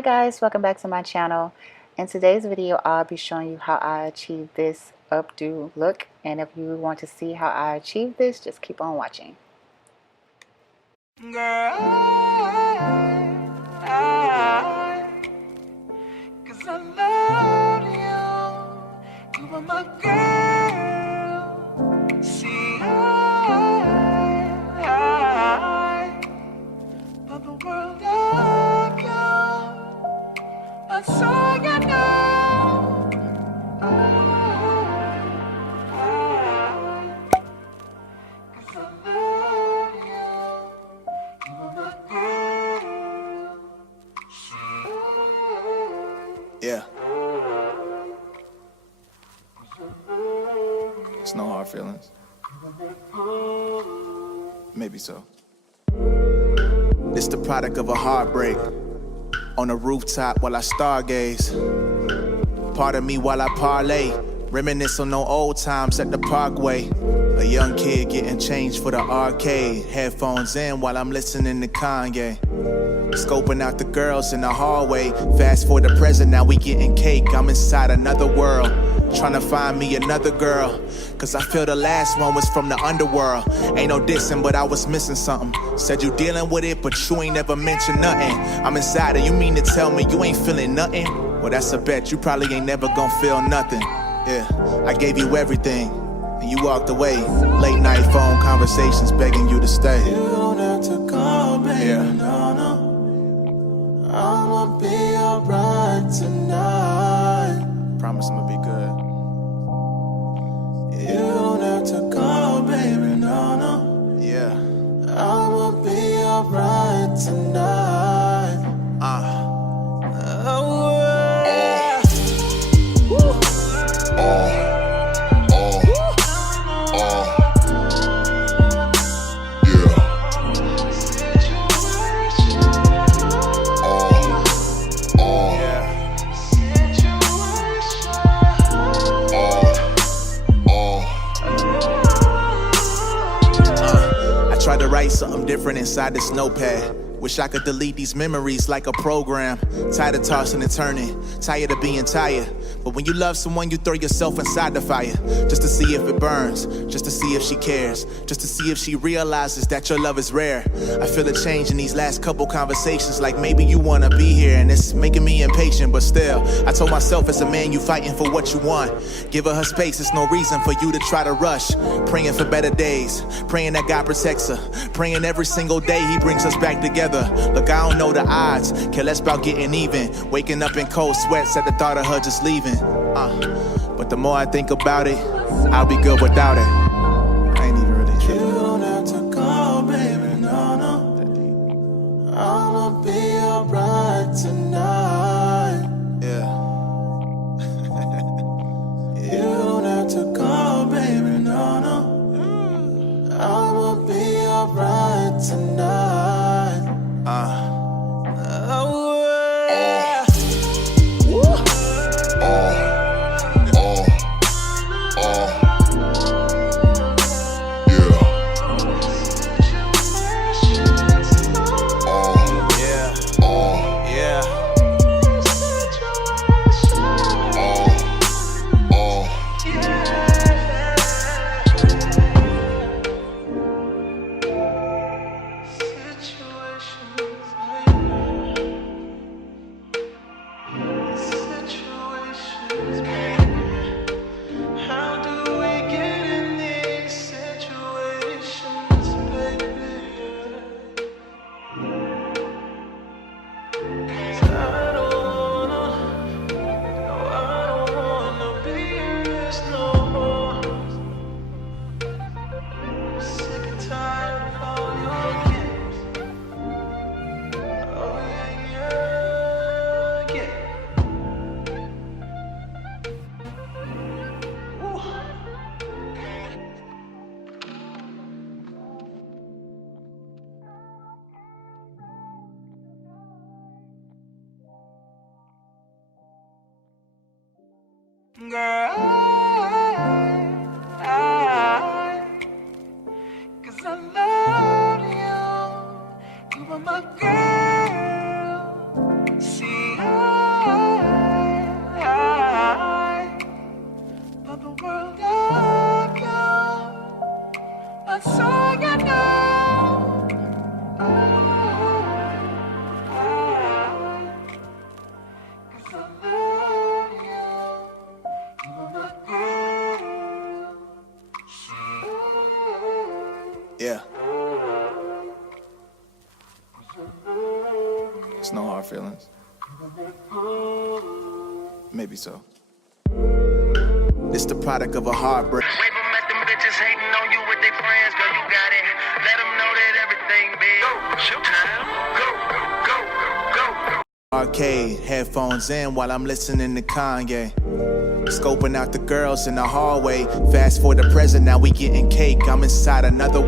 Hi guys, welcome back to my channel. In today's video I'll be showing you how I achieved this updo look, and if you want to see how I achieved this, just keep on watching. Girl, 'cause I love you, you are my girl. See, but the world of you, I saw you now. Yeah. It's no hard feelings. Maybe so. It's the product of a heartbreak. On a rooftop while I stargaze. Pardon me while I parlay. Reminisce on no old times at the parkway. A young kid getting changed for the arcade. Headphones in while I'm listening to Kanye. Scoping out the girls in the hallway. Fast forward to present, now we getting cake. I'm inside another world, trying to find me another girl. Cause I feel the last one was from the underworld. Ain't no dissing, but I was missing something. Said you dealing with it, but you ain't never mentioned nothing. I'm inside it, you mean to tell me you ain't feeling nothing? Well, that's a bet, you probably ain't never gonna feel nothing. Yeah, I gave you everything, and you walked away. Late night phone conversations begging you to stay. You don't have to call, baby, Yeah. no. I'ma be alright tonight. Promise I'ma be good. You don't have to call, baby, no. Yeah. I'ma be alright tonight. Oh, yeah. Tried to write something different inside this notepad. Wish I could delete these memories like a program. Tired of tossing and turning, tired of being tired. But when you love someone, you throw yourself inside the fire. Just to see if it burns, just to see if she cares. Just to see if she realizes that your love is rare. I feel a change in these last couple conversations. Like maybe you wanna be here and it's making me impatient. But still, I told myself as a man, you fighting for what you want. Give her space, it's no reason for you to try to rush. Praying for better days, praying that God protects her. Praying every single day he brings us back together. Look, I don't know the odds, care less about getting even. Waking up in cold sweats at the thought of her just leaving. But the more I think about it, I'll be good without it. I ain't even really tripping. You don't have to call, baby, no. I'ma be alright tonight. Yeah. You don't have to call, baby, no. I'ma be alright tonight. Oh, yeah. Yeah. love you, but so you know. Cause I love you, you are my girl. Yeah. It's no hard feelings. Maybe so. This the product of a heartbreak. Wave 'em at them bitches hating on you with their friends, girl, you got it. Let them know that everything big. Go, showtime. Go. Arcade, headphones in while I'm listening to Kanye. Scoping out the girls in the hallway. Fast for the present, now we getting cake. I'm inside another